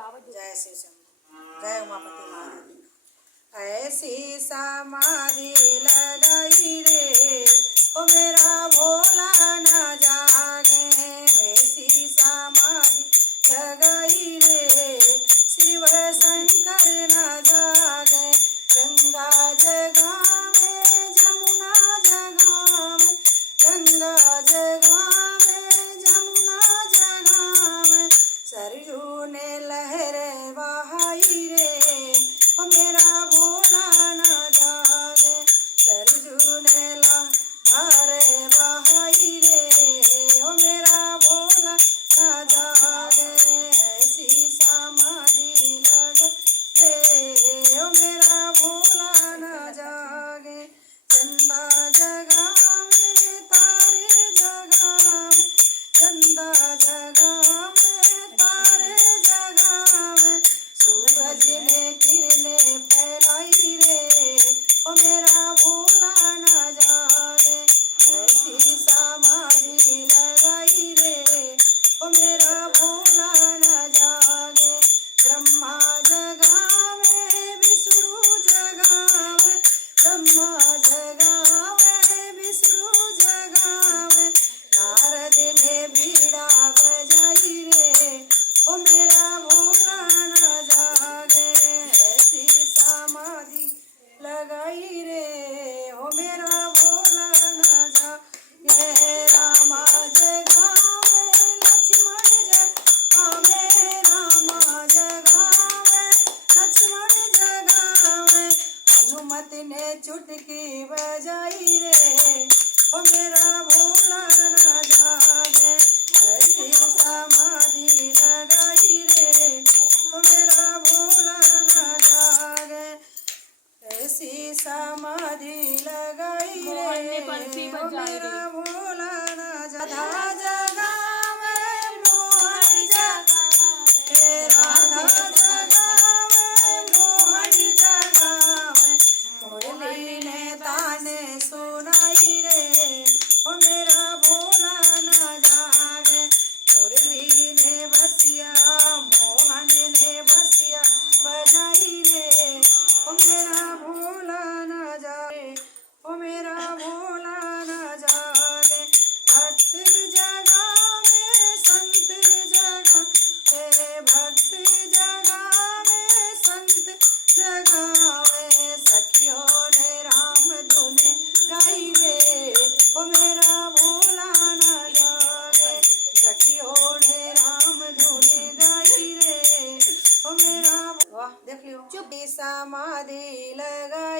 जय श्री शंभु, जय उमापति महाराज। ऐसी समाधि लगाई रे ओ मेरा भोला न जागे, ऐसी समाधि लगाई रे शिव शंकर न जागे। गंगा जगावे जमुना जगावे, गंगा जगावे जमुना जगावे, सरयू ने लहर बहाई रे ओ मेरा भोला न जागे, सरयू ने लहर बहाई रे ओ मेरा भोला न जागे। ऐसी समाधि लग रे ओ मेरा भोला न जागे। चंदा जगावे तारे जगावे, चंदा जगावे तारे जगावे, सूरज ने किरणें फैलाई रे ओ मेरा भोला न जागे। ऐसी समाधि लगाई रे ओ मेरा भोला न जागे। ब्रह्मा जगावे विष्णु जगावे, ब्रह्मा जगावे विष्णु जगावे, नारद ने बीड़ा बजाई रे ओ मेरा भोला न जागे। ऐसी समाधि लगाई रे ओ मेरा भोला न जागे। रामा जगावे लक्ष्मण जगावे, रामा जगावे लक्ष्मण जगावे, हनुमत ने चुटकी बजाई रे ओ मेरा भोला न जागे। ऐसी समाधि लगाई रे ओ मेरा भोला न जागे। ऐसी समाधि लगाई रे ओ मेरा भोला न जागे। जगावे मोहन जगावे, राधा जगावे मोहन जगावे, मुरली ने ताने सुनाई रे ओ मेरा भोला न जागे। मुरली ने बसिया मोहन ने बसिया बजाई रे ओ मेरा भोला न जागे, ओ मेरा भोला न जागे। भक्त जगावे संत जगावे, भक्त जगावे संत जगावे, सखियों ने राम धुन गाई रे ओ मेरा भोला न जागे। सखियों ने राम धुन गाई रे ओ मेरा, वाह देख लियो। चुप समाधि लगाई